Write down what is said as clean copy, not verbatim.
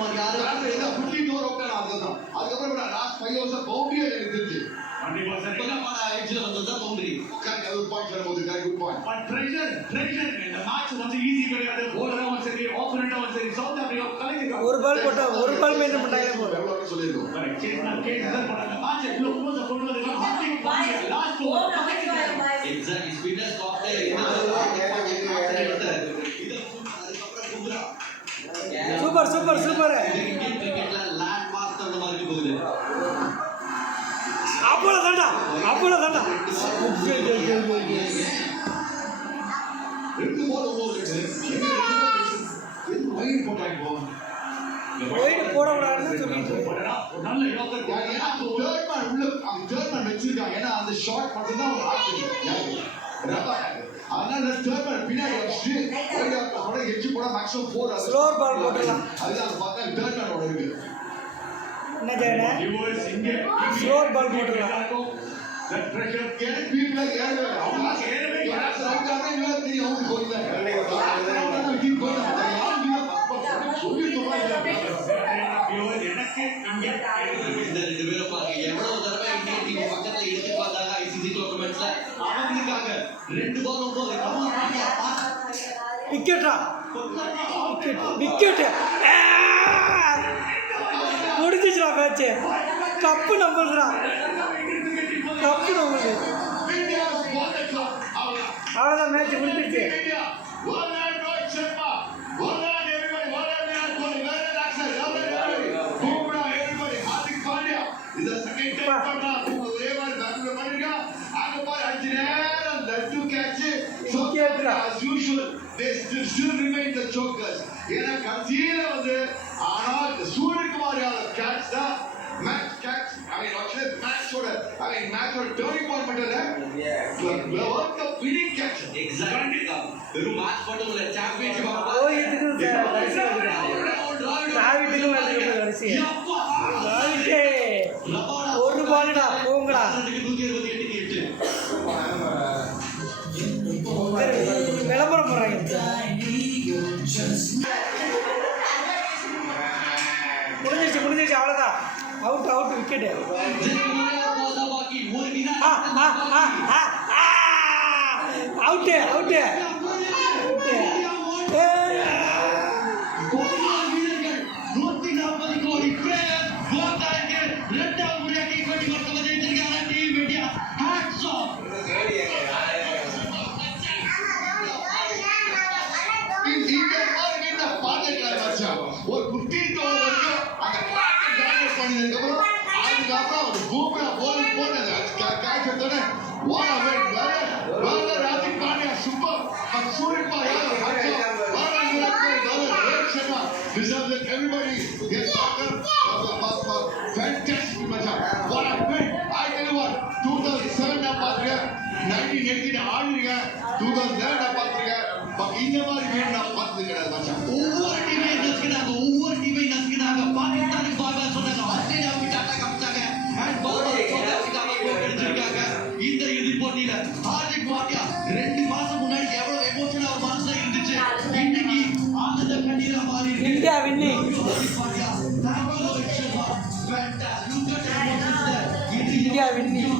போடுவாங்க யாரு 15 over out ஆனதுதான். அதுக்கப்புறம் லாஸ்ட் 5 ஓவர்ஸ் பவுண்டரியே எனக்கு தெரிஞ்சு எட்ஜ்ல வந்ததா பவுண்டரி. ஒரு பாயிண்ட் வரும்போது குட் பாயிண்ட். பட் ப்ரெஷர் இந்த மேட்ச் வந்து ஈஸி கிடையாது. போலரும் சரி ஆப்போனன்ட்டும் சரி சவுத் ஆப்பிரிக்கா கலக்கிங்க. ஒரு பால் போட்டா ஒரு பால் மெயின்டைன் பண்ணாலே போதும். எவ்வளவு சொல்லிருக்கோம். கேட்னா போறாங்க. மேட்ச் இவ்வளவு க்ளோஸா கொண்டு வந்தது Hardik Pandya last over exactly ஸ்பீடர் ஸ்டாப்ல சூப்பர் சூப்பர் சூப்பர். இந்தியன் கிரிக்கெட்ல லேண்ட் மார்க் தந்த மாதிரி போகுது. அவ்வளவுதான்டா அவ்வளவுதான்டா. ரெண்டு பால் ஓவர் வைட் போட்டாங்க போ. வைட் போடக்கூடாதுன்னு சொல்லிட்டு நல்ல யோகர் ஏன்னா தேர்ட் மேன் உள்ள தேர்ட் மேன் வச்சிருக்காங்க. ஏன்னா அந்த ஷாட் மட்டும் தான் அதனால தேர்ட் மேன் பின்னாடி வச்சு வைட் எட்ஜ் போட மேக்ஸிமம் 4 ஸ்லோர் பால் போடலாம். அதுதான் பார்த்தா தேர்ட் மேனோட இருக்கு. என்ன ஜெயனே ஸ்லோர் பால் போடலாம். that pressure get people ஏறவே அவங்க ஏறவே அவங்க இவங்க தெரியும் அவங்க கோயில அவங்க கீழ போறாங்க. எனக்கு இந்த ரெண்டு பேரும் பாருங்க எவ்வளவு தடவை இந்தியன் டீம் பக்கத்துல எடுத்து பார்த்தாங்க ஐசிசி டோர்னமெண்ட்ஸ்ல. அவங்களுக்காக 2 பால் போகுது. விக்கெட்டா விக்கெட் முடிஞ்சிச்சுடா மேட்ச். கப்பு நம்புறா கப்பு நம்புது. அவ்வளோதான் மேட்ச் முடிஞ்சிச்சு. As usual, they still remain the chokers. ஏன்னா கடைசியில வந்து ஆனால் சூரியகுமார் யாதவ் கேட்ச் தான் match catch. I mean actually match-ஓட turning point மட்டும் இல்ல. World Cup winning catch. Exactly வெறும் மேட்ச் மட்டும் இல்ல சாம்பியன்ஷிப் ஒரு பாலுடா போங்கடா. விளம்பரம் போடுறாங்க. முடிஞ்சிருச்சு அவ்வளோதான். Out wicket. அவுட்டு ஒரு 15 ஓவர் வரைக்கும் அந்த கிளாக் டாமினேட் பண்ணதுக்கு அப்புறம் ஒரு பூம்ரா bowling போனது கேட்ச் எடுத்தோட வாட் அ வெயிட் வேற Hardik Pandya super Suryakumar Yadav Rohit Sharma deserves it. Everybody gets backer. Fantastic match. What a win. I tell you what, 2007 நான் பாத்துறேன், 1980 ஆடுறீங்க, 2011 நான் பாத்துறேன். இந்த மாதிரி வேணும் நான் பார்த்தது கிடையாது மச்சான். ஒவ்வொரு டீமையும் நசுக்கினாங்க. பாகிஸ்தானுக்கு பாபா சொன்னாங்க, ஆஸ்திரேலியாவுக்கு டாட்டா காமிச்சாங்க. அண்ட் பாபா சவுத் ஆப்பிரிக்காவை கோல் அடிச்சிருக்காங்க. இந்த இறுதி போட்டியில ஹார்திக் பாண்டியா 2 மாசம் முன்னாடி எவ்வளவு எமோஷனா ஒரு மனசுல இருந்துச்சு, இன்னைக்கு ஆனந்த கண்ணீரா மாறி இருக்கு. India winning. Hardik Pandya, Rohit Sharma, fantastic. India winning.